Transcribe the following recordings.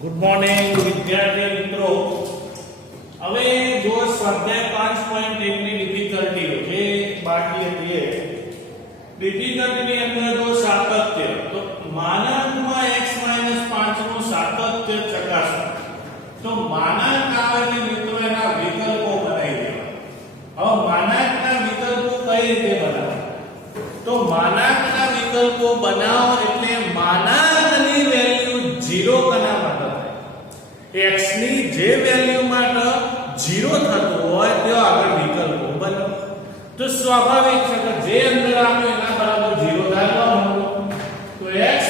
Good morning વિદ્યાર્થી મિત્રો. હવે જો સ્વાધ્યાય 5.1 ની ડિફિકલ્ટી જે બાકી હતી એ ડિફિકલ્ટીની અંદર જો સાતત્ય તો માનાંકમાં x 5 નું સાતત્ય ચકાસો તો માનાંક આવે એટલે મિત્રો એના વિકલ્પો બનાવી દેવા. હવે માનાંકના વિકલ્પો કઈ રીતે બનાવવા તો માનાંકના વિકલ્પો બનાવો એટલે માનાંકની વેલ્યુ 0 કના માટે x ની જે વેલ્યુ માટે 0 થતું હોય તે આગળ વિકલ્પો બને. તો સ્વાભાવિક છે કે જે અંદર આપ્યું એના બરાબર 0 ધારવાનું. તો x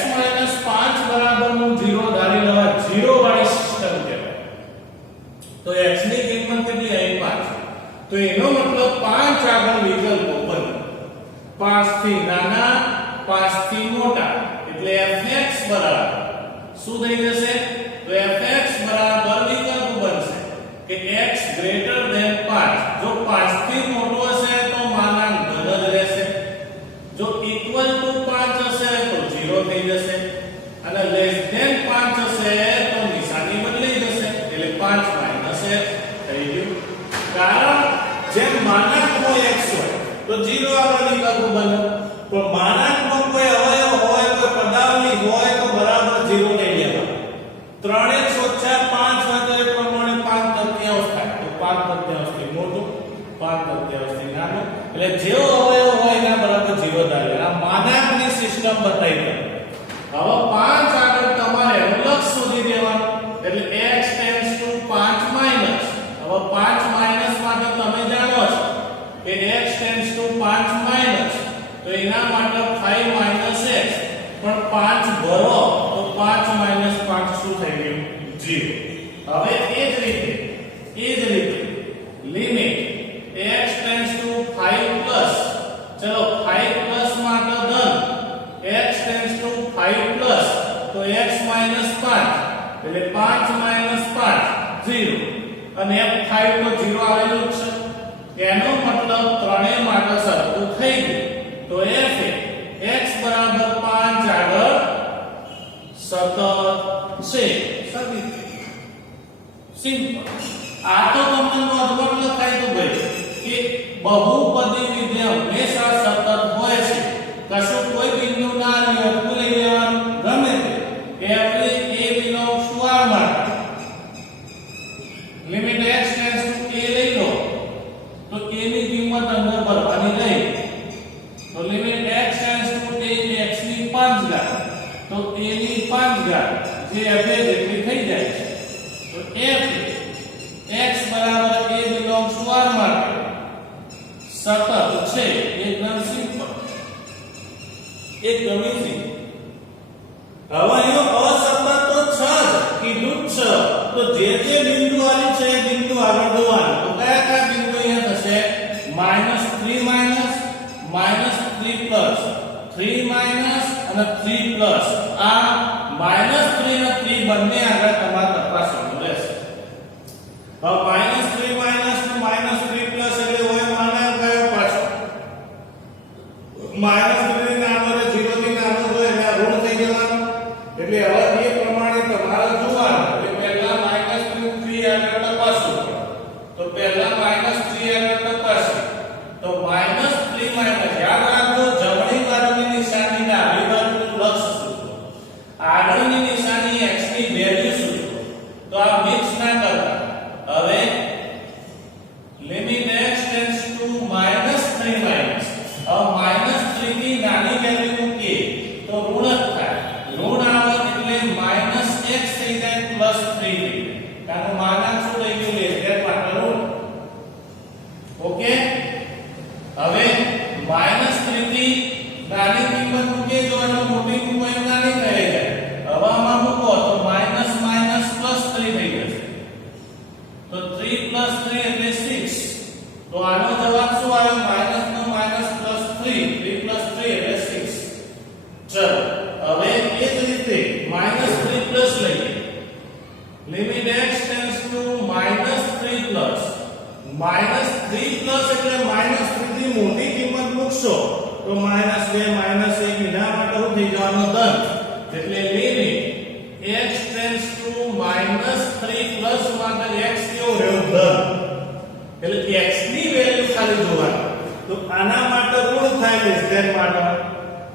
5 બરાબર નું 0 ધારી લેવા 0 વાળી સિસ્ટમ કહેવાય. તો x ની કિંમત કેટલી આવી 5. તો એનો મતલબ 5 આગળ વિકલ્પો બને. 5 થી નાના 5 થી મોટા એટલે fx બરાબર શું થઈ જશે તો fx બરાબર વિકલ્પ બનશે કે x ગ્રેટર ધેન 5. જો 5 થી મોટો હશે તો માનાંક ધન જ રહેશે, જો ઇક્વલ ટુ 5 હશે તો 0 થઈ જશે અને લેસ ધેન 5 હશે તો નિશાની બદલાઈ જશે એટલે 5 માઈનસ x થઈ ગયું. કારણ જેમ માનાંકમાં x હોય તો 0 આગળ વિકલ્પ બને, પણ માનાંકમાં કોઈ અવયવ હોય કોઈ પદાવલી હોય તો બરાબર 0 લઈ લેવા. 3x ઓછા 5 હોય તો એ પ્રમાણે 5 તૃતીયાંશ થાય. તો 5 તૃતીયાંશ થી મોટું 5 તૃતીયાંશ થી નાનું એટલે જેવો અવયવ હોય એના બરાબર 0 ધારે. આ માનાંકની સિસ્ટમ બતાવી દે. હવે 5 આગળ તમારે લક્ષ શોધી દેવાનું એટલે x ટેન્ડ્સ ટુ 5 માઈનસ. હવે 5 માઈનસ માટે તમે જાણો છો કે x ટેન્ડ્સ ટુ 5 માઈનસ તો એના માટે 5 માઈનસ x પણ 5 ભરો તો 5 માઈનસ 5 શું થઈ ગયું 0. હવે એ જ રીતે limit x tends to 5 plus ચલો 5 પ્લસ માટે ધન x ટેન્ડ્સ ટુ 5 પ્લસ તો x માઈનસ 5 એટલે 5 માઈનસ 5 0 અને f5 તો 0 આવેલું જ છે એનો મતલબ ત્રણેય માટે સરખું થઈ ગયું. તો f એ x બરાબર 5 આગળ સતત છે. સિમ્પલ. આ તો તમને નોંધવાનું લખાય તો ભાઈ કે બહુપદી વિધેય હંમેશા સતત હોય છે. કશું કોઈ બિંદુ ના અટકું લઈ લેવાનું ગમે તે f a belongs to r માટે limit x tends to a લઈ લો તો a ની કિંમત અંદર ભરવાની રહી. તો limit x tends to a x ની 5 ઘાત તો a ની 5 ઘાત જે f જેટલી થઈ જાય છે. તો f x બરાબર a બિલોંગ્સ ટુ r માટે સતત છે. એકદમ સિમ્પલ, એકદમ ઈઝી. હવે એનો અસતત તો છે જ કીધું જ છે. તો જે બિંદુ આવી છે એ બિંદુ આગળ જોવાનું. તો કયા બિંદુ અહીંયા થશે -3 માઈનસ -3 પ્લસ 3 માઈનસ અને 3 પ્લસ. આ -3 અને 3 બંને આગળ તમારે તપાસવાનું રહેશે. હવે -3 માઈનસ ને -3 પ્લસ એટલે હોય માનાંક કયો પાછો -3 નાનો એટલે 0 થી નાનો હોય એટલે આ ઋણ થઈ જવાનું. એટલે હવે એ પ્રમાણે તમારે જોવાનું. એટલે પહેલા -3 આગળ તપાસવું પડે. તો પહેલા -3 આગળ તપાસી તો -3 માઈનસ યાદ રાખો જમણી બાજુની નિશાની ડાબી બાજુનું લક્ષ સૂચવો, આગળની નિશાની x ની વેલ્યુ સૂચવો. તો આ મિક્સ ના કરતા. હવે limit x tends to -3 minus હવે -3 ની નાની વેલ્યુ મૂકીએ તો ઋણ જ થાય. ઋણ આવે એટલે -x થઈ જાય +3 થઈ જાય. કારણ માનાંક શું થઈ ગયું લેસ ધેન માટે ઋણ. ઓકે. હવે -3 થી નાની કિંમત મૂકીએ જો એનો મોટી કિંમત નાની થઈ જાય. હવે આમાં મૂકો તો માઈનસ માઈનસ +3 થઈ જશે. તો 3 + 3 એટલે 6. તો આનો જવાબ શું આવ્યો માઈનસ નો માઈનસ +3 3 + 3 એટલે 6. ચલો હવે એ જ રીતે -3 પ્લસ લઈએ. Limit x tends to -3 plus -3 plus એટલે -3 થી મોટી કિંમત મૂકશો તો -2 -1 એના માટે શું થઈ જવાનું ધન. એટલે limit x tends to -3 plus માટે x કેવો રહ્યો ધન, એટલે x ની વેલ્યુ ખાલી જોવાની. તો આના માટે ઋણ થાય લેસ ધેન માટે,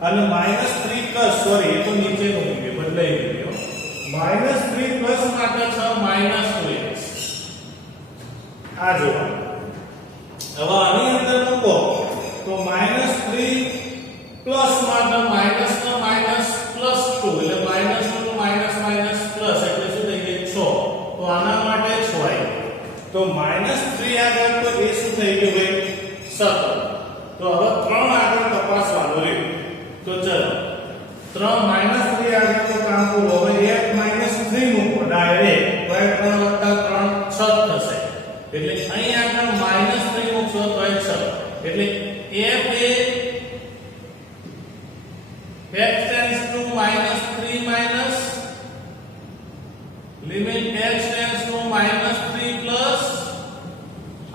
અને -3 પ્લસ સોરી એ તો નીચેનું મૂક્યું બદલાઈ ગયું. -3 પ્લસ માટે છે -2x આ જોવાનું. હવે આની અંદર મૂકો તો -3 પ્લસ માટે માઈનસ નો માઈનસ પ્લસ 2 એટલે માઈનસ નો માઈનસ માઈનસ પ્લસ એટલે શું થઈ ગયું 6. તો આના માટે 6 આવ્યું. તો -3 આગળ તો એ શું થઈ ગયું ભાઈ 17. તો હવે 3 આગળ તપાસવાનું રહ્યું. તો ચલો 3 -3 આગળ તો કામ પૂરું. હવે 1 -3 મૂકો ડાયરેક્ટ તો 3 + 3 6 થશે. એટલે અહીં આગળ -3 મૂકશો તો 6 એટલે f A x tends to -3 minus limit x tends to -3 plus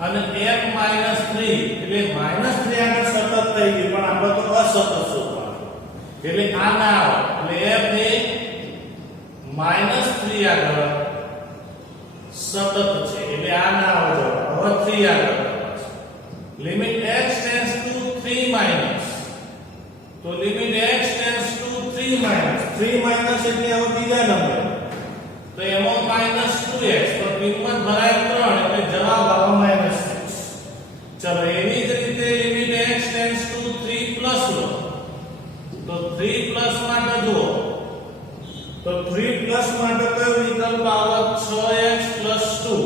અને f -3 એટલે -3 આગળ સતત થઈ ગયું પણ આપણે તો અસતત શોધવાનું એટલે આ ના આવે એટલે f એ -3 આગળ સતત છે એટલે આ ના આવે. હવે 3 આગળ limit x tends to 3 minus તો limit x tends to 3 minus 3 minus એટલે હવે બીજા નંબર તો એમાં -2x તો કિંમત ભરાય 3 એટલે જવાબ આવે -6. ચલો એની જ રીતે limit x tends to 3 plus લો તો 3 plus માટે જુઓ તો 3 plus માટે કયો વિકલ્પ આવે 6x plus 2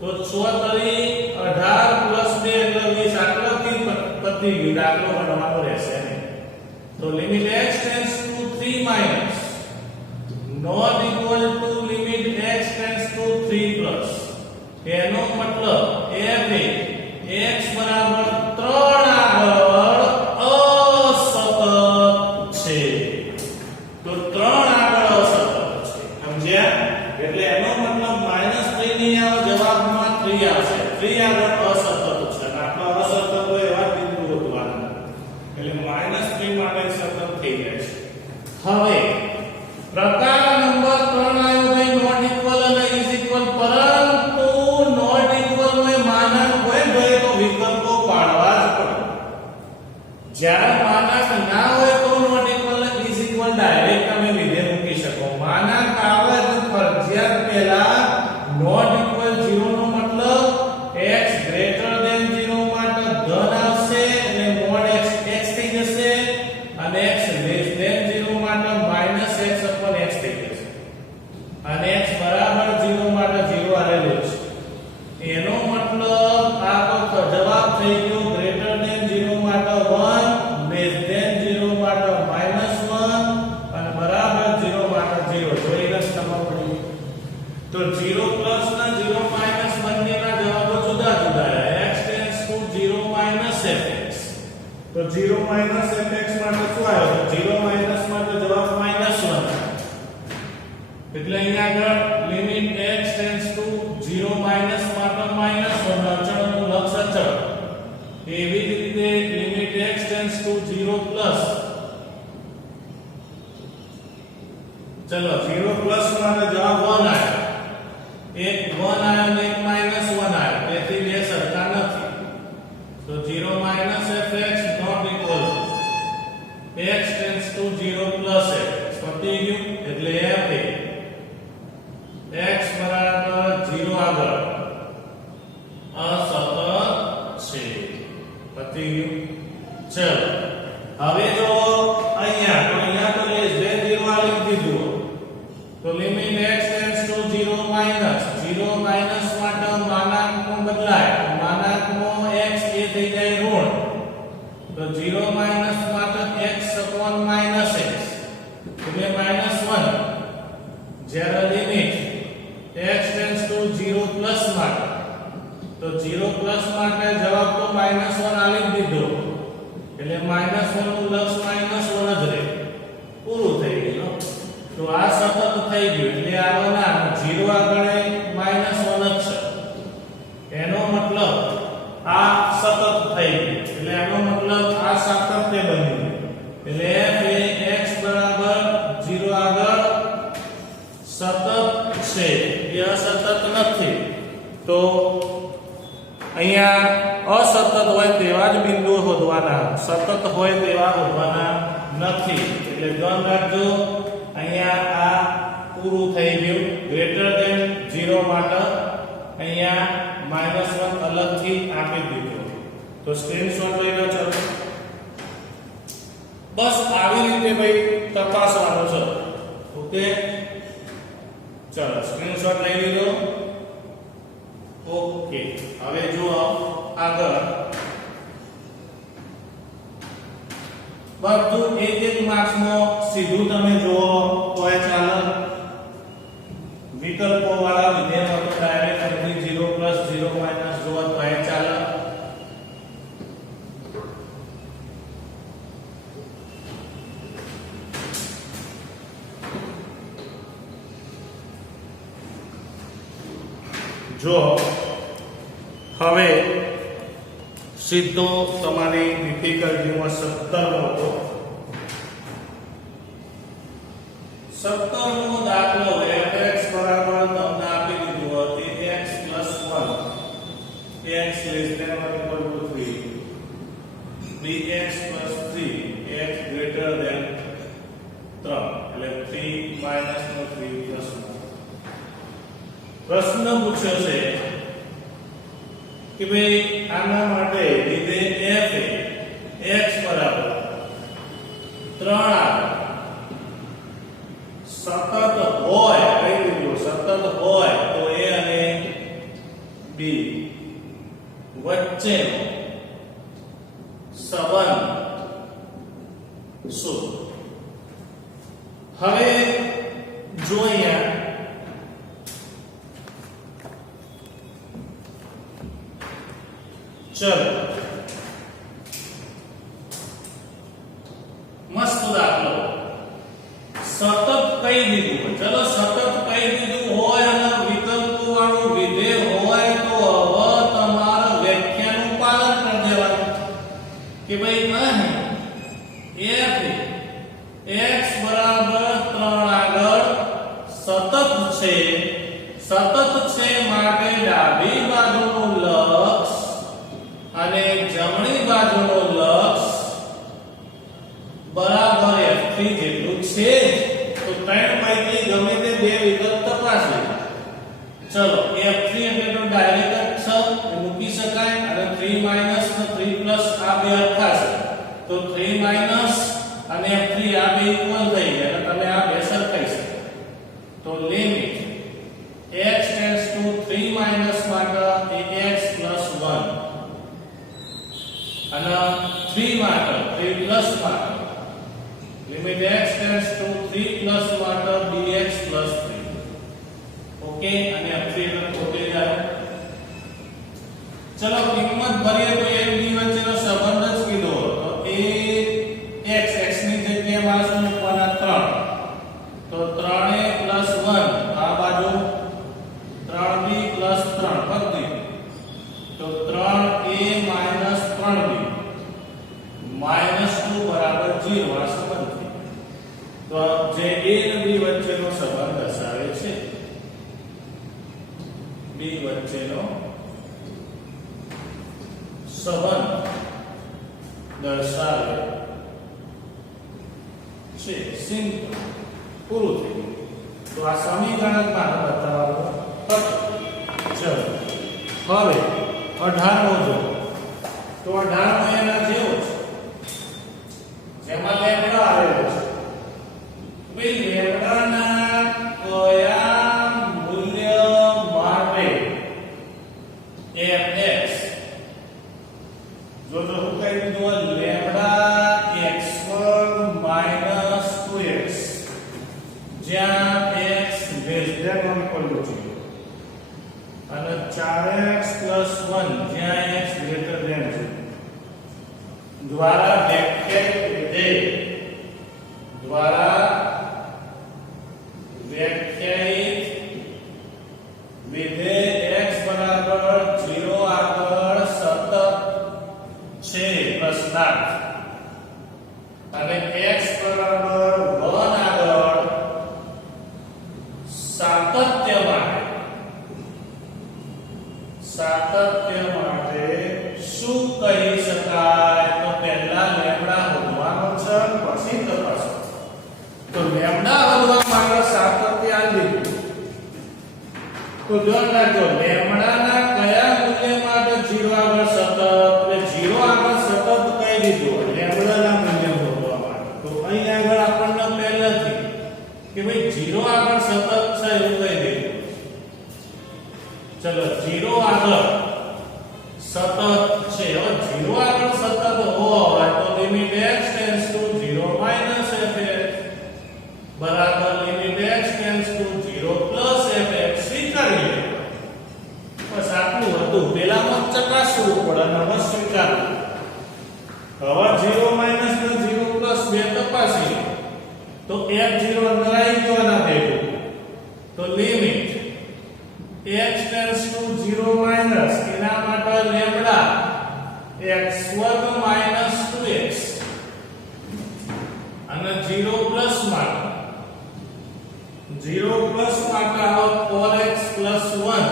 તો 6 તરી 18 plus 2 એટલે 20 આટલાથી પતી ગયું દાખલો ગણવાનો રહેશે. तो limit x tends to 3 minus not equal to limit x tends to 3 plus એનો મતલબ f એ x બરાબર 3 આગળ અસતત છે. તો 3 આગળ અસતત છે સમજ્યા એટલે એનો મતલબ -3 ની આવે જવાબમાં 3 આવશે. 3 આગળ અસતત છે આટલો અસતત હોય એવા બિંદુ ગોતવાના એટલે -3 માટે સતત થઈ જાય છે. હવે પ્રકાર નંબર 3 આવ્યો ભાઈ નોટ ઇક્વલ અને ઇઝ ઇક્વલ પરંતુ નોટ ઇક્વલ માં માનાંક હોય ભાઈ તો વિકલ્પો પાડવા જ પડે. જ્યારે માનાંક ના હોય તો નોટ ઇક્વલ અને ઇઝ ઇક્વલ ડાયરેક્ટ તમે લીધે મૂકી શકો. માનાંક આવે તો ફરજિયાત પહેલા નોટ ઇક્વલ 0 નો મતલબ x ગ્રેટર ધેન 0 માટે ધન આવશે અને મોડ x x થઈ જશે અને x લેસ ધેન 0 માટે -x upon x થઈ જશે અને x બરાબર 0 માટે 0 આવેલું છે. એનો મતલબ આ તો જવાબ થઈ ગયો ગ્રેટર ધેન 0 માટે 1 લેસ ધેન 0 માટે -1 અને બરાબર 0 માટે 0 જોઈને જ ખબર પડી. તો 0 પ્લસ ના 0 માઈનસ બંનેના જવાબો જુદા જુદા છે. x tends to 0 minus fx તો 0 minus fx માટે શું આવ્યો 0 minus માટે જવાબ -1 એટલે અહીંયા આગળ limit x tends to 0 minus માટે -1 અચળનું લક્ષ અચળ. એવી જ રીતે limit x tends to 0 plus ચલો 0 plus માટે જવાબ 1 આવ્યો. એક 1 આવ્યો ને એક -1 આવ્યો તેથી બે સરખા નથી. તો 0 minus fx not equal to x tends to 0 plus fx પતી ગયું એટલે f એ x બરાબર 0 આગળ અસતત છે. પતી ગયું. ચલો હવે જો અહીંયા તો લેસ ધેન 0 આ લખી દીધું તો limit x tends to 0 minus 0 minus માટે માનાંકમાં બદલાય માનાંકમાં x એ થઈ જાય ઋણ તો 0 minus માટે x upon -x એટલે -1 જ્યારે limit x tends to 0 plus માટે તો 0 plus માટે જવાબ તો -1 આલી દીધો એટલે -1 નું લક્ષ -1 જ રહે પૂરું થઈ ગયું. તો આ સતત થઈ ગયું એટલે આવના 0 આગળ -1 જ છે. એનો મતલબ આ સતત થઈ ગયું એટલે એનો મતલબ આ સાતત્ય બની ગયું એટલે f એ x બરાબર 0 આગળ સતત છે નથી. તો અહીંયા અસતત હોય તેવા જ બિંદુઓ શોધવાના, સતત હોય તેવા શોધવાના નથી. એટલે ધ્યાન રાખજો, અહીંયા આ પૂરું થઈ ગયું. ગ્રેટર ધેન 0 માટે અહીંયા -1 અલગથી આપી દીધો. તો સ્ક્રીનશોટ લઈ લો. ચલો બસ આવી રીતે ભાઈ તપાસવાનું છે. ઓકે, ચલો સ્ક્રીનશોટ લઈ લીધો. ઓકે, હવે જુઓ આગળ બધું એક માર્ક્સમાં સીધું તમે જુઓ તોય ચાલે. વિકલ્પો વાળા વિધેયમાં તો ડાયરેક્ટ અહીંથી 0 + 0 - જુઓ તોય ચાલે. જો હવે સીધો તમારી ડિફિકલ્ટીમાં 17મો હતો. 17મો દાખલો fx બરાબર તમને આપી દીધું હતું x + 1 x <= 3 bx + 3 x greater than 3 એટલે 3 - 3 + 1. પ્રશ્ન પૂછ્યો છે કે ભાઈ આના માટે વિધેય f એ x બરાબર 3 આવે, સતત હોય, કઈ દીધું સતત હોય તો a અને b વચ્ચે સંબંધ શું? હવે જો અહીંયા चलो मस्त दाखलो सतत कई दीधुं. चलो सतत कई दीधुं होय અને વિકલ્પો વાળું વિધેય હોય તો હવે તમારે વ્યાખ્યાનું પાલન કરી દેવાનું કે ભાઈ અહીં f x બરાબર 3 આગળ સતત છે. સતત છે માટે ડાબી બાજુનું લક્ષ અને જમણી બાજુનો લક્ષ બરાબર f3 જેટલું છે. તો ત્રણ પૈકી ગમે તે બે વિકલ્પ તપાસી. ચલો f3 એટલે તો ડાયરેક્ટ જ છે, મૂકી શકાય. અને 3 માઈનસ ને 3 પ્લસ આ બે અથાશે. તો 3 માઈનસ અને f3 આ બે ઇક્વલ થઈ ગયા. તમે આ બે સરખાઈ શકો. તો limit x tends to 3 minus માટે x + 1 અને 3 માટે 3 પ્લસ માટે limit x tends to 3 plus માટે dx + 3. ઓકે, અને f3 એટલે પોતે જાય. ચલો કિંમત ભરીએ તો એક b વચ્ચેનો સંબંધ જ કીધો. તો a x ની જગ્યાએ મારે શું મૂકવાના? 3. તો 3a + 1 આ બાજુ 3b + 3 પકડી. તો 3a - 3b -2 બરાબર 0 આ સંબંધ છે. તો જે a અને b વચ્ચેનો સંબંધ દર્શાવે છે, b વચ્ચેનો સંબંધ દર્શાવે છે. સિમ્પલ, પૂરું થઈ ગયું. તો આ સમીકરણ માં બતાવવાનું હતું. ચલો હવે 18મો જો. તો 18મો એના જેવો છે જેમાં લેમ્ડા આવેલો છે. ભાઈ લેમ્ડાના કયા મૂલ્ય માટે fx જો હું કહી દીધું લેમ્ડા x1 - 2x જ્યાં x ≤ છે અને 4x + 1 જ્યાં x > છે દ્વારા વ્યાખ્યાયિત વિધેય x બરાબર 0 આગળ સતત છે પ્રશ્નાર્થ અને x બરાબર 1 આગળ સાતત્ય માટે પછીથી તપાસો. તો લેમ્ડા હલવા માટે સાતત્ય આ લીધું. તો ધ્યાન રાખજો લેમ્ડાના કયા મૂલ્ય માટે 0 આગળ સતત, એટલે 0 આગળ સતત કઈ દીધું લેમ્ડાના મૂલ્ય શોધવા માટે. તો અહીં આગળ આપણને પહેલાથી કે ભાઈ 0 આગળ સતત છે એવું કહી દીધું. ચલો 0 આગળ સતત છે. હવે 0 આગળ સતત હોય તો limit x tends to 0 minus f બરાબર limit x tends to 0 plus f સ્વીકારી લે. બસ આટલું હતું. પેલામાં ચકાસવું પડે અને હવે સ્વીકારવું. હવે 0 માઈનસ ને 0 પ્લસ બે તપાસી તો f0 અંદર આવી જવાના ભેગું. તો limit x tends to 0 minus એના માટે લેમ્ડા x વર્ગ માઈનસ 2x અને 0 પ્લસ માટે 0 પ્લસ માટે આવે 4x પ્લસ 1.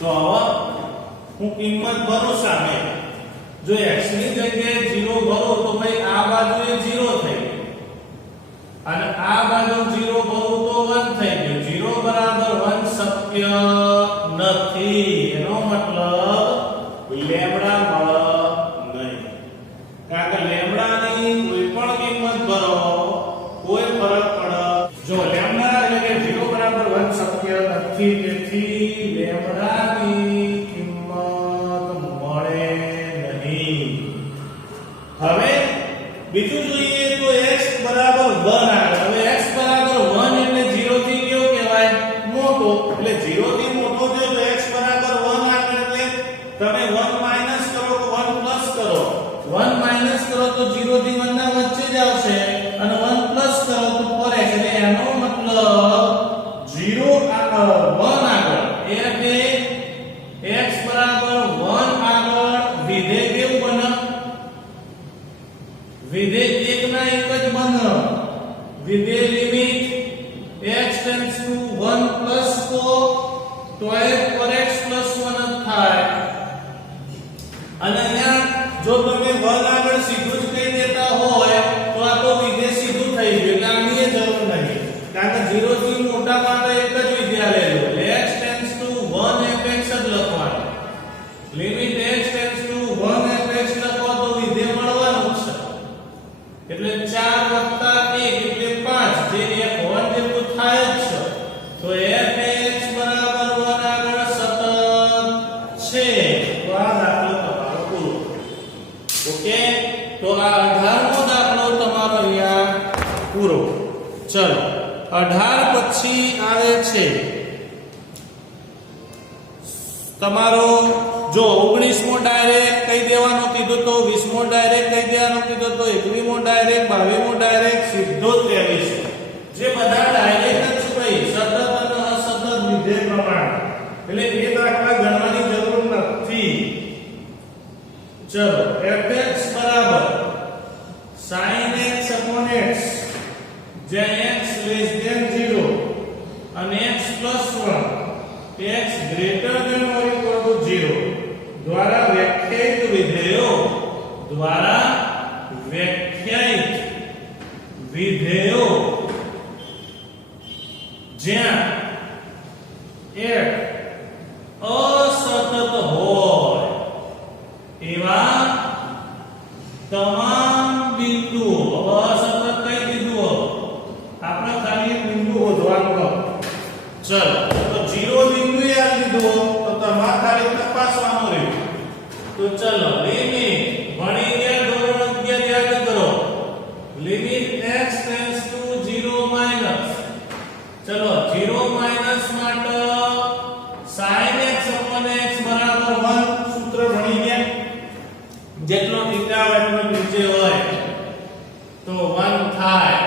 તો હવે હું કિંમત ભરું સામે. જો x ની જગ્યાએ 0 ભરો તો ભાઈ આ બાજુએ 0 થઈ ગયું અને આ બાજુ 0 ભરું તો 1 થઈ ગયું. 0 બરાબર 1 શક્ય નથી. એનો મતલબ લેમ્ડા મળે નહીં. કારણ કે લેમ્ડાની કોઈ પણ કિંમત ભરો કોઈ ફરક પડે. જો લેમ્ડા એટલે કે 0 બરાબર 1 શક્ય નથી. તેથી લેમ્ડાની કિંમત મળે નહીં. હવે બીજું જોઈએ તો x બરાબર 1 આવે. હવે x બરાબર 1 એટલે 0 થી કયો કહેવાય મોટો. એટલે 0 થી મોટો જો તો x બરાબર 1 આવે એટલે તમે 1 માઈનસ કરો કે 1 પ્લસ કરો. 1 માઈનસ કરો તો 0 થી 1 ના વચ્ચે જ આવશે અને 1 પ્લસ કરો તો 4x. એટલે એનો મતલબ 0 આગળ 1 આગળ એટલે x બરાબર 1 આગળ વિધેય કેવું બને? વિધેય એક ના એક જ બને. વિધેય limit x tends to 1 plus 4 તો એ 4x પ્લસ 1 જ થાય. અને અહીંયા જો તમે 1 આગળ સીધું જ કહી દેતા હોય તો આ તો વિધેય સીધું થઈ ગયું. એટલે આની જરૂર નહીં. કારણ કે 0 થી મોટા માટે એક જ વિધેય લેલું. x ટેન્ડ્સ ટુ 1 fx જ લખવાનું. Limit x tends to 1 fx લખો તો વિધેય મળવાનું છે. એટલે 4 1 એટલે 5 જે f1 જેટલું થાય જ છે. તો fx બરાબર 1 આગળ સતત છે. તો આ દાખલો તમારો પૂરો. ઓકે, તો આ 18મો દાખલો તમારો અહીંયા પૂરો. ચલો 18 પછી આવે છે તમારો જો 19મો ડાયરેક્ટ કહી દેવાનો કીધું તો 20મો ડાયરેક્ટ કહી દેવાનો કીધું તો 21મો ડાયરેક્ટ 22મો ડાયરેક્ટ સીધો 23. જે બધા ડાયરેક્ટ જ ભાઈ સતત અને અસતત વિધેય પ્રમાણે. એટલે એ દાખલા ગણવાની જરૂર નથી. ચલો fx બરાબર sin x x જ્યાં x less than 0 અને x plus 1 x greater than or equal to 0 દ્વારા વ્યાખ્યાયિત વિધેયો જ્યાં f અસતત હોય એવા તમામ બિંદુઓ. અસતત કઈ દીધું આપણે ખાલી બિંદુ શોધવાનું. ચલો તો 0 બિંદુ યાદ લીધો તો તમારે ખાલી તપાસવાનું રહ્યું. તો ચલો લિમિટ ભણી ગયા ધોરણ 11 યાદ કરો. Limit x tends to 0 minus. ચલો 0 માઈનસ માટે sin x x બરાબર 1 સૂત્ર ભણી ગયા. જેટલો થીટા હોય એટલો નીચે હોય તો 1 થાય.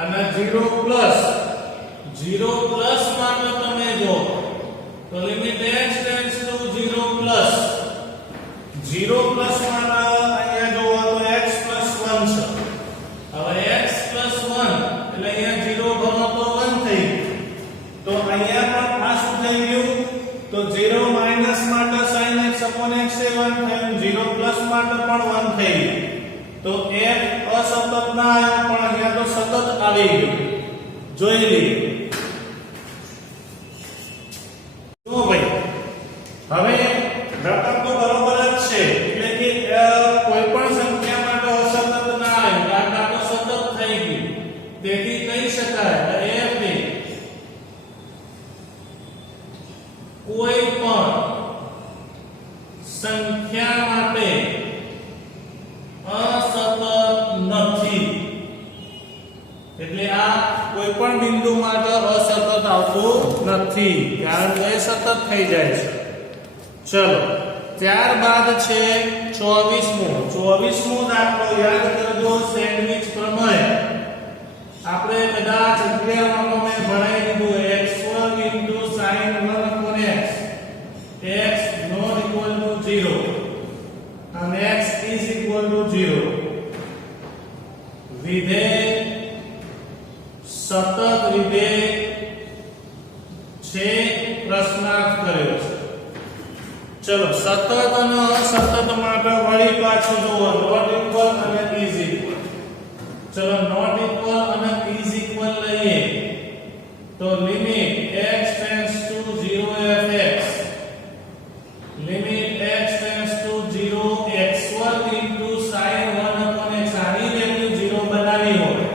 અને 0 પ્લસ માટે તમે જો તો limit x tends to 0 plus 0 plus માં અહીંયા જો તો x પ્લસ 1 છે. હવે x પ્લસ 1 એટલે અહીંયા 0 ભરો તો 1 થઈ ગયું. તો અહીંયા પણ આ શું થઈ ગયું? તો 0 માઈનસ માટે sin x x એ 1 થયું. 0 પ્લસ માટે પણ 1 થઈ ગયું. તો f અસતત ના આવ્યો પણ અહીંયા તો સતત આવી ગયું. જોઈ લઈએ. જો ભાઈ હવે રકમ તો બરોબર જ છે એટલે કે કોઈ પણ સંખ્યામાં તો અસતત ના આવ્યું કારણ કે આ તો સતત થઈ ગયું. તેથી કહી શકાય f એ કોઈ પણ સંખ્યા માટે અસતત નથી. એટલે આ કોઈ પણ બિંદુ માટે અસતત આવતું નથી કારણ કે એ સતત થઈ જાય છે. ચલો ત્યારબાદ છે 24મો દાખલો યાદ કરજો. સેન્ડવિચ પ્રમેય આપણે કદાચ 11માં મેં ભણાવી દીધું x1 sin 1 x x not equal to 0 and x is equal to 0 વિધેય સતત વિધેય છે પ્રશ્નાર્થ કર્યો છે. ચલો સતત અને અસતત માટે વળી પાછું જુઓ નોટ ઇક્વલ અને ઇઝ ઇક્વલ. ચલો નોટ ઇક્વલ અને ઇઝ ઇક્વલ લઈએ તો limit x tends to 0 fx limit x tends to 0 x1 sin 1 x આની વેલ્યુ 0 બનાવી હોય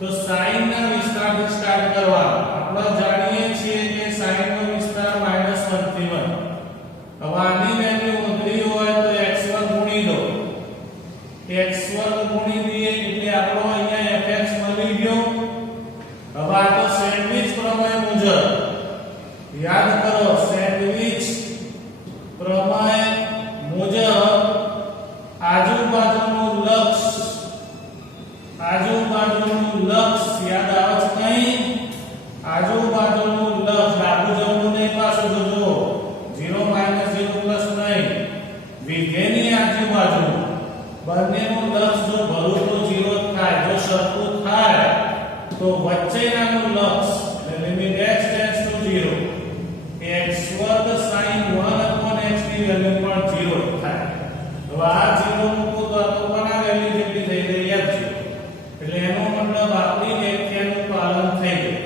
તો sin ના વિસ્તારથી સ્ટાર્ટ કરવાનો. આપણે જાણીએ છીએ કે sin નો વિસ્તાર -1 થી 1. હવે આની વેલ્યુ વધરી હોય તો x1 ગુણી દો. x1 ગુણી દઈએ એટલે આપણો અહીંયા fx મળી ગયો. હવે આ તો સેન્ડવિચ પ્રમેય મુજબ યાદ કરો. સેન્ડવિચ પ્રમેય મુજબ આજુબાજુનું લક્ષ યાદ આવે છે નહીં? આજુબાજુનું લક્ષ ડાબુ જમણું નહીં પાછું જોજો 0 0 નહીં. વિધેયની આજુબાજુ બંનેનું લક્ષ જો ભરું તો 0 થાય. જો સરખું થાય તો વચ્ચેનાનું લક્ષ એટલે limit x tends to 0 x2 sin 1 x ની વેલ્યુ પણ 0 થાય. હવે આ 0 મૂકો તો આ તો કોના વેલ્યુ જેટલી થઈ ગઈ f0. એટલે એનો મતલબ આપણી વ્યાખ્યાનું પાલન થઈ ગયું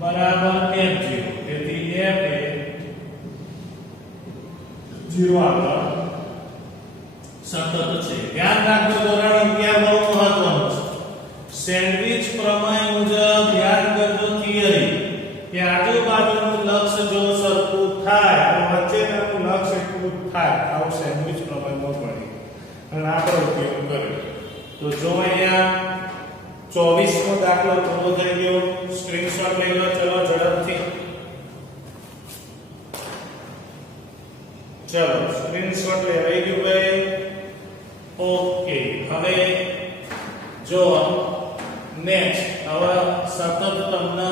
બરાબર f0. તેથી f એ 0 આગળ સતત છે. ધ્યાન રાખજો ધોરણ 11 બહુ મહત્વનું છે. સેન્ડવિચ પ્રમેય મુજબ યાદ કરજો થિયરી કે આજુબાજુનું લક્ષ જો સરખું થાય તો વચ્ચેનાનું લક્ષ એટલું જ થાય. આવું સેન્ડવિચ પ્રમેયમાં ભણી અને આપણો ઉપયોગ કર્યો. તો જો અહીંયા 24મો દાખલો પૂરો થઈ ગયો. સ્ક્રીનશોટ લઈ લો. ચલો ઝડપથી ચલો સ્ક્રીનશોટ લેવાઈ ગયું ભાઈ. ઓકે હવે જો નેક્સ્ટ હવે સતત તમને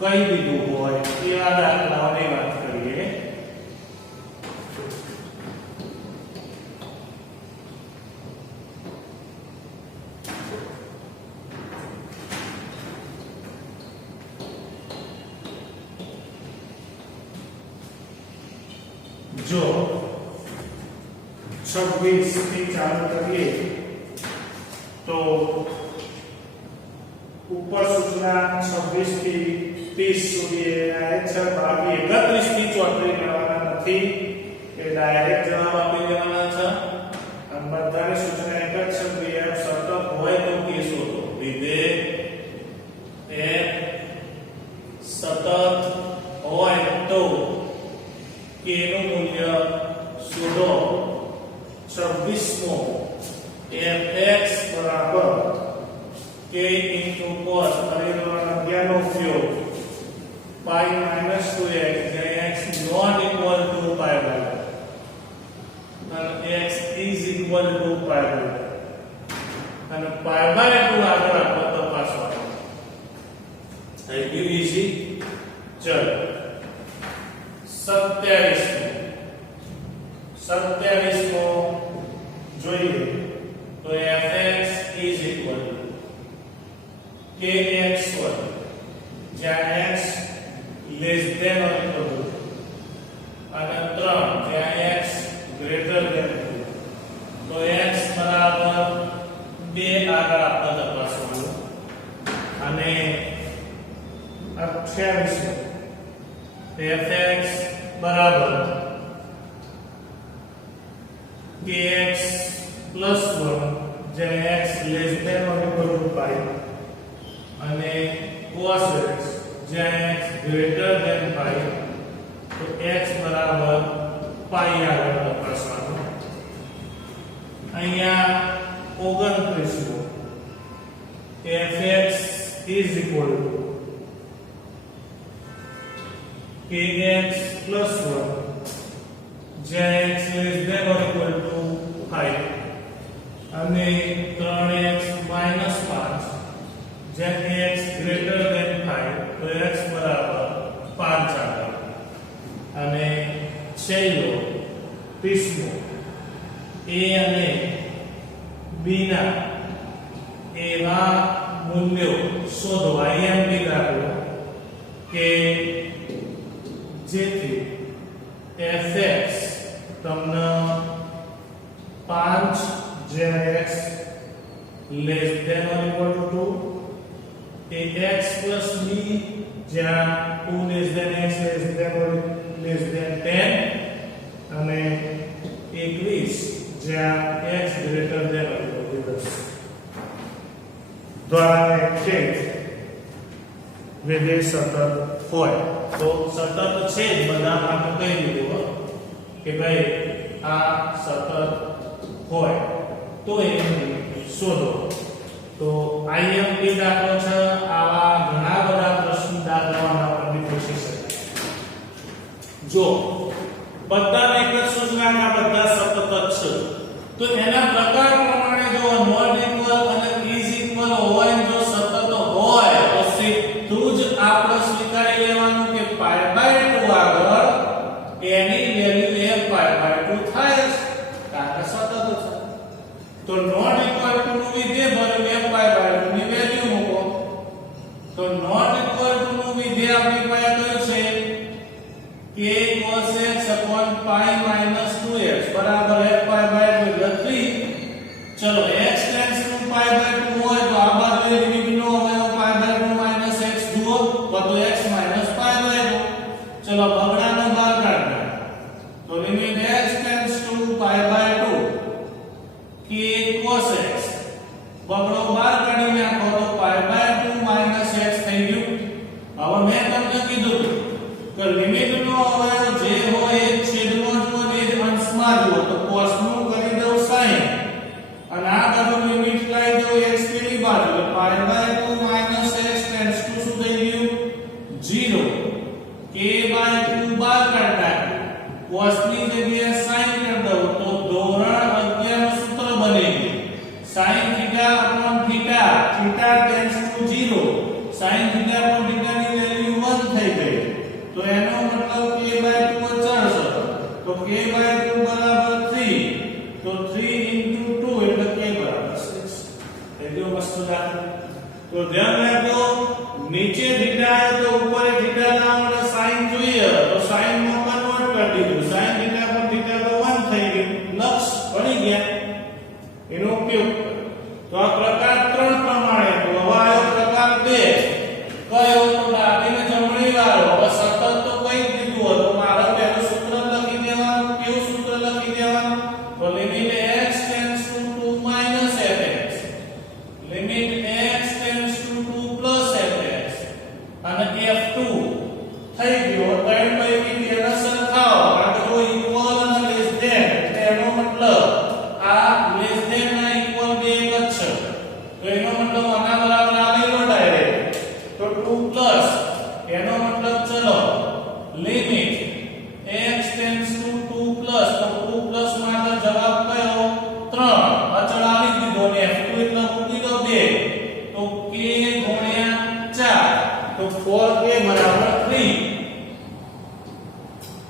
કઈ દીધું હોય એવા દાખલાઓની વાત કરીએ. જો 26 થી ચાલુ કરીએ તો ઉપર સૂચના 26 થી 30 સુધી આ છે. બાકી 31 થી 34 ગણવાના નથી એ ડાયરેક્ટ જવાબ આપી દેવાના છે. અને બધાની સૂચના એક જ છે કે f સતત હોય તો કે શોધો. વિધેય f સતત હોય તો k નું મૂલ્ય શોધો. 26મો fx બરાબર k cos પરિમાણ નો ઉપયોગ pi - 2x જ્યાં x not equal to pi by અને x is equal to pi by અને pi by 2 આગળ આપણે તપાસવાનું. થઈ ગયું ઈઝી. ચલો 27મો જોઈએ તો fx is equal to kx1 જ્યાં x less than or equal to અને 3 જ્યાં x greater than 2 તો x બરાબર 26 fx બરાબર kx plus 1 જ્યાં x less than or equal to pi અને cos x જ્યાં x greater than pi તો x બરાબર pi આગળ તપાસવાનું અહીંયા 29 fx is equal to kx plus 1 જ્યાં x less than or equal to pi અને 3x minus 5 જ્યાં x greater than pi તો x બરાબર 5 આવે અને છેલ્લો 30મો a અને b ના એવા મૂલ્યો શોધવા એમ કીધું કે જેથી fx તમને 5 જ્યાં x less than or equal to 2 ax plus b જ્યાં 2 less than x less than or less than 10 અને 21 જ્યાં x greater than or equal to 10 દ્વારા છેદ વિધેય સતત હોય તો સતત છે જ બધા આપણે કહી દીધું કે ભાઈ આ સતત હોય તો એની શોધો તો આઈએમપી દાખલો છે આવા ઘણા બધા પ્રશ્ન દાખલાઓના આપણને પૂછી શકે જો બધાને એક જ સૂચના કે બધા સતત જ છે તો એના પ્રકાર પ્રમાણે જો નોટ ઇક્વલ અને ઇઝ ઇક્વલ હોય જો સતત હોય તો સીધું જ આપણે સ્વીકારી લેવાનું કે પાઈ બાય 2 આગળ એની વેલ્યુ એ પાઈ બાય 2 થાય છે કારણ કે સતત છે તો નોટ ઇક્વલ ટુ નું વિધેય ભર્યું f પાઈ બાય 2 ની વેલ્યુ મૂકો તો નોટ ઇક્વલ ટુ નું વિધેય આપણી પાસે કયું છે k cos x upon pi minus 2x બરાબર f pi by 2 એટલે 3 ચલો x tends to pi by 2 હોય તો આ બાજુ એક લિમિટ નો હોય તો pi by 2 minus x જુઓ તો x minus pi by 2 ચલો બગડાનો બહાર કાઢો તો limit x tends to pi by 2 k cos x બગડો બહાર કાઢી નાખો તો pi by 2 minus x થઈ ગયું હવે મેં તમને કીધું કે લિમિટ નો અવયવ જે હોય એ છેદમાં જુઓ ને એ અંશમાં જુઓ તો cos નું કરી દઉં sin અને આ બાજુ લિમિટ લાવી દઉં x પેલી બાજુ એટલે pi by 2 minus x tends to શું થઈ ગયું 0 k by 2 બહાર કાઢતા cos ની જગ્યાએ sin કરી દઉં તો ધોરણ 11 નું સૂત્ર બની ગયું sin theta upon theta theta tends to 0 sin theta upon theta ની વેલ્યુ 1 થઈ ગઈ તો એનો મતલબ k by 2 અચળ છે તો k by 2 બરાબર 3 તો 3 into 2 એટલે k બરાબર 6 એટલો મસ્ત દાખલો તો ધ્યાન રાખો નીચે થીટા આવે તો ઉપર થીટા ના મળે sin જોઈએ તો sin માં કન્વર્ટ કરી દીધું sin થીટા પર થીટા તો 1 થઈ ગયું લક્ષ પડી ગયા એનો ઉપયોગ તો આ પ્રકાર 3 પ્રમાણે તો હવે આયો પ્રકાર 2 કયો તો ડાબીને જમણી વાળો હવે સતત તો કઈ દીધું હતું મારે પહેલું સૂત્ર લખી દેવાનું કેવું સૂત્ર લખી દેવાનું તો limit x tends to 2 minus fx limit x tends to 2 plus fx અને f2 થઈ ગયો ત્રણ પૈકી તેના સરખાવો કારણ કે જો ઇક્વલ અને લેસ ધેન એટલે એનો મતલબ આ લેસ ધેન ના ઇક્વલ બે એક જ છે તો એનો મતલબ આના બરાબર આ લઈ લો ડાયરેક્ટ તો 2 plus એનો મતલબ ચલો limit x tends to 2 plus તો 2 plus માં જવાબ કયો 3 અચળ આવી દીધો ને f2 એટલે મૂકી દો 2 તો k ગુણ્યા 4 તો 4k બરાબર 3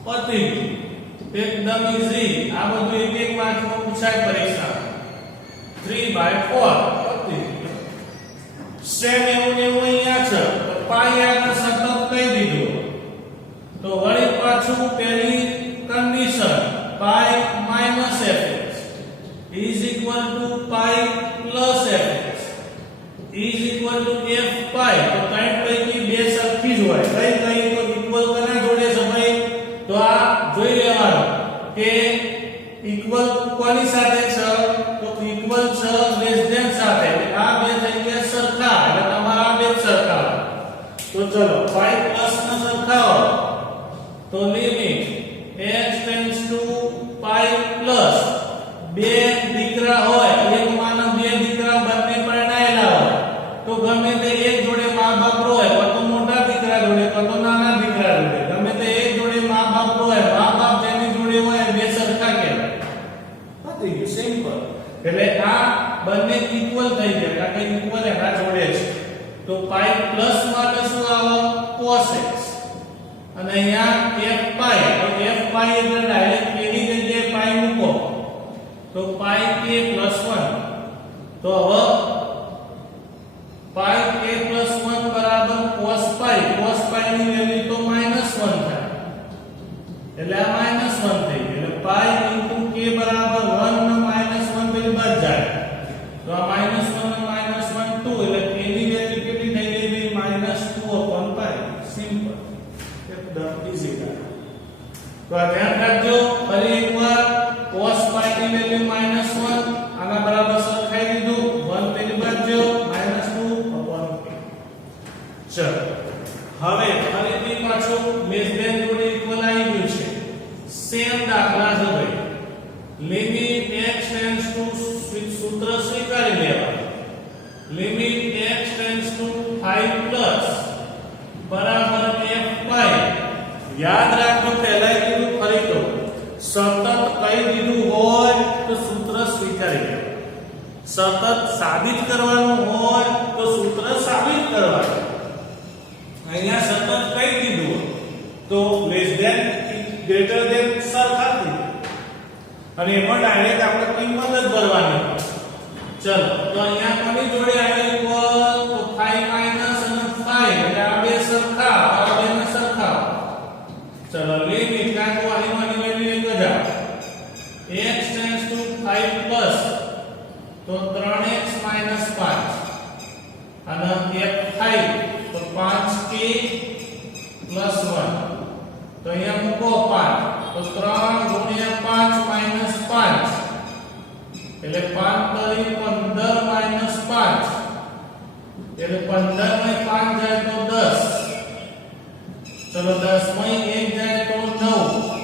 પતિ એકદમ ઈઝી આ બધું એક એક માર્કમાં પૂછાય પરીક્ષા 3/4 પતિ સેમ એવું અહીંયા છે તો પાઈ આગળ સતત કહી દીધું તો વળી પાછું પહેલી condition pi minus fx is equal to pi plus fx is equal to f pi તો ત્રણ પૈકી બે સરખી જ હોય હોય કઈ તો ઇક્વલ કના જોડે છે ભાઈ તો આ જોઈ લેવાનું કે ઇક્વલ કોની સાથે છે તો ઇક્વલ છે લેસ ધેન સાથે આ બે થઈ ગયા સરખા એટલે તમારા બે સરખા તો ચલો 5 પ્લસ ના સરખાઓ તો limit x tends to 5 plus બે દીકરા હોય એક માનો બે દીકરા બંને પરણાયેલા હોય તો ગમે તે એક જોડે મા-બાપ હોય તો મોટા દીકરા જોડે તો નાના દીકરા જોડે ગમે તે એક જોડે મા-બાપ હોય મા-બાપ જેની જોડે હોય બે સરખા કહેવાય પતી ગયું સિમ્પલ એટલે આ બંને ઇક્વલ થઈ ગયા કારણ કે ઇક્વલ એના જોડે છે તો 5 પ્લસ માટે શું આવે cos x અને અહીંયા f pi તો f pi એટલે ડાયરેક્ટ k ની જગ્યાએ pi મૂકો તો pi k + 1 તો હવે pi k + 1 બરાબર cos pi ની વેલ્યુ તો -1 થાય એટલે આ -1 થઈ ગયું એટલે pi * k બરાબર 1 ને -1 પેલી બાદ જાય તો આ -1 ને -1 2 એટલે k ની વેલ્યુ કેટલી થઈ ગઈ ભાઈ -2/pi સિમ્પલ એકદમ ઈઝી તો આ ધ્યાન રાખજો ફરી એકવાર cos pi ની વેલ્યુ -1 આના બરાબર સરખાઈ દીધું 1 પેલી બાદ જો -2/k ચલો હવે ફરીથી પાછું લેસ ધેન જોડે ઇક્વલ આવી ગયું છે સેમ દાખલા છે ભાઈ લિમિટ x ટેન્ડ્સ ટુ સૂત્ર સ્વીકારી લેવા limit x tends to 5 plus બરાબર f pi યાદ રાખો પહેલા કીધું ફરી તો સતત કહી દીધું હોય તો સૂત્ર સ્વીકારી લેવું સતત સાબિત કરવાનું હોય તો સૂત્ર સાબિત કરવાનું અહીંયા સતત કહી દીધું તો લેસ ધેન ગ્રેટર ધેન સરખા થઈ અને એમાં ડાયરેક્ટ આપણે કિંમત જ ભરવાની ચલો તો અહીંયા કોની જોડે આવી ઇક્વલ તો 5 માઈનસ અને 5 એટલે આ બે સરખા આ બે ને સરખા ચલો લિમિટ કાંકો આની વેલ્યુ એક જ આવે x ટેન્ડ્સ ટુ 5 પ્લસ તો 3x - 5 અને f 5 તો 5k + 1 તો અહીંયા મૂકો 5 તો 3 * 5 - 5 એટલે 5 તરી 15 - 5 એટલે 15 માં 5 જાય તો 10 ચલો 10 માં 1 જાય તો 9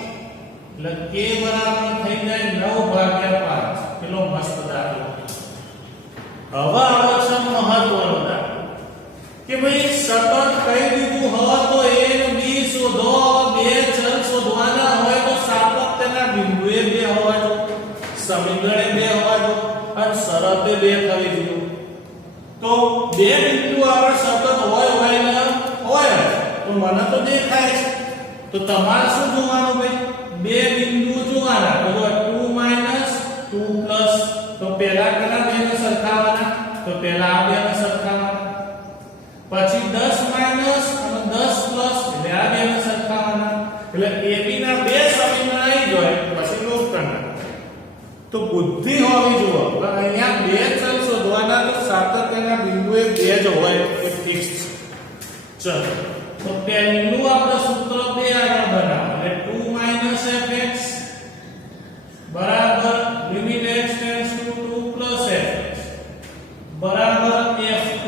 એટલે k બરાબર થઈ જાય 9/5 પેલો મસ્ત દાખલો હવે આવો છે મહત્વનો દાખલો કે ભાઈ સતત કહી દીધું હવે તો a અને b શોધો બે ચલ શોધવાના હોય તો સાતત્યના બિંદુએ બે હોવા જોઈએ સમીકરણે બે હોવા જોઈએ અને શરતે બે કરી દીધું તો બે બિંદુ આગળ સતત હોય ને હોય તો મને તો દેખાય છે તો તમારે શું જોવાનું ભાઈ બે બિંદુ જોવાના તો 2 - 2 તો પહેલા કના બેને સરખાવવાના તો પહેલા આ બેને સરખાવવાના પછી 10 માઈનસ અને 10 પ્લસ એટલે આ બેને સરખાવવાના એટલે AB ના બે સમીકરણ આવી જાય પછી લોપ કરવાના તો બુદ્ધિ હોવી જોઈએ અહીંયા બે ચલ શોધવાના તો સાતત્યના બિંદુએ બે જ હોય એ ફિક્સ છે ચલો તો પહેલું આપણે સૂત્ર બે આગળ બનાવો એટલે 2 - fx બરાબર limit x tends to 2 + fx બરાબર f2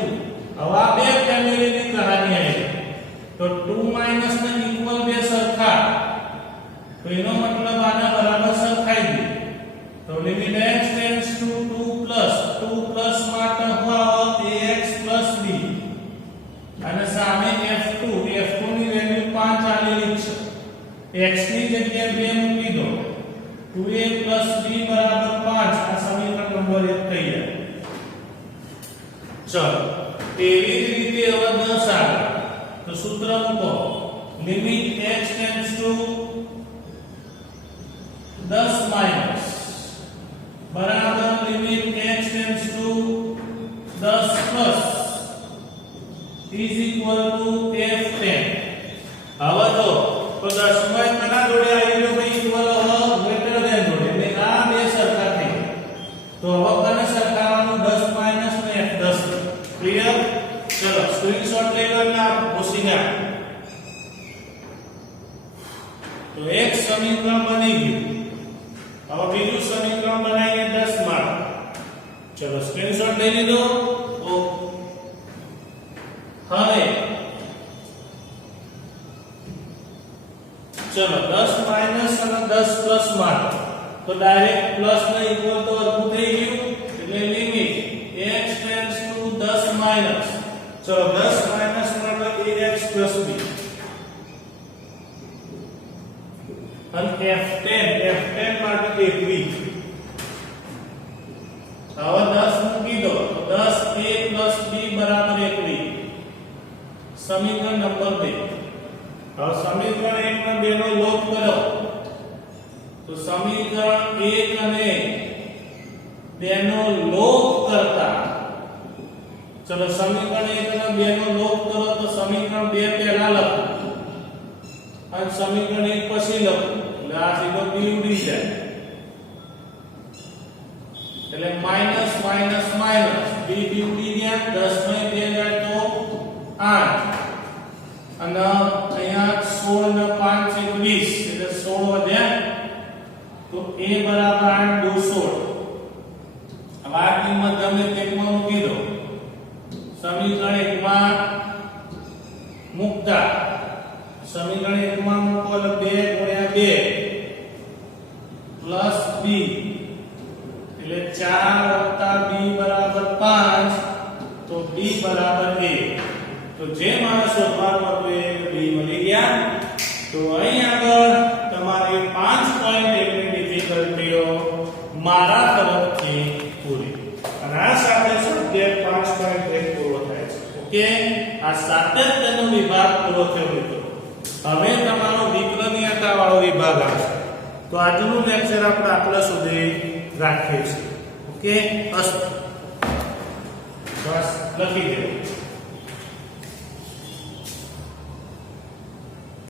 હવે આ બે ફેમિલીની કહાની આવી તો 2 - ને ઇક્વલ બે સરખા તો એનો મતલબ આના બરાબર સરખાઈ ગયું તો લિમિટ x ટેન્ડ્સ ટુ 2 માટે હોય ax + b અને સામે f2 ની વેલ્યુ 5 આલેલી છે x ની જગ્યાએ 2 મૂકી દો 2a + b બરાબર 5 આ સમીકરણ નંબર 1 થઈ જાય ચલો તેવી જ રીતે હવે 10 આવે તો સૂત્ર મૂકો લિમિટ x ટેન્ડ્સ ટુ 10 - બરાબર limit x tends to 10 + f10 હવે તો 10 માં કના જોડે આવી ગયો ભાઈ ઇક્વલ હવે ગ્રેટર ધેન જોડે એટલે આ બે સરખા થઈ તો હવે કને સરખાવવાનું 10 - ને f10 ક્લિયર ચલો સ્ક્રીનશોટ લઈ લો એટલે આ પૂછી ગયા એક સમીકરણ બની ગયું। હવે બીજું સમીકરણ બનાવીએ 10 માં। ચલો સ્ક્રીનશોટ લઈ લીધો। તો હવે ચલો 10 માઈનસ અને 10 પ્લસ માં તો ડાયરેક્ટ પ્લસ ને ઇક્વલ તો વર્ગું થઈ ગયું એટલે limit x tends to 10 minus ચલો 10 માઈનસ માટે ax પ્લસ b અને f10 માટે 1b હવે 10 મૂકી દો તો 10 a પ્લસ b બરાબર 1b સમીકરણ નંબર 2। હવે સમીકરણ 1 ના 2 નો લોપ કરો તો સમીકરણ 1 અને 2 નો લોપ કરતા ચલો સમીકરણ 1 અને 2 નો લોપ કરો તો સમીકરણ 2 પહેલા લખો અને સમીકરણ 1 પછી લખો એટલે આ સીધો b ઉડી જાય એટલે માઈનસ માઈનસ માઈનસ b ઉડી ગયા 10 માં 2 જાય તો 8 અને અહીંયા 16 ને 5 છે 20 એટલે 16 વધ્યા તો a બરાબર 8 દુ 16 હવે આ કિંમત ગમે તેમાં મૂકી દો સમીકરણ 1 માં મૂકતા સમીકરણ 1 માં મૂકો એટલે 2 ગુણ્યા 2 પ્લસ b એટલે 4 b બરાબર 5 તો b બરાબર a તો જે મારા શોધવાનું હતું એ b મળી ગયા। તો અહીં આગળ તમારી 5 પોઈન્ટ એકની ડિફિકલ્ટીઓ મારા તરફથી પૂરી અને આ સાથે સ્વાધ્યાય 5.1 પૂરો થાય છે। ઓકે આ સાતત્યનો વિભાગ પૂરો થયો મિત્રો। હવે તમારો વિકલનીયતા વાળો વિભાગ આવશે તો આજનું લેક્ચર આપણે આટલા સુધી રાખીએ છીએ। ઓકે બસ લખી દેવું।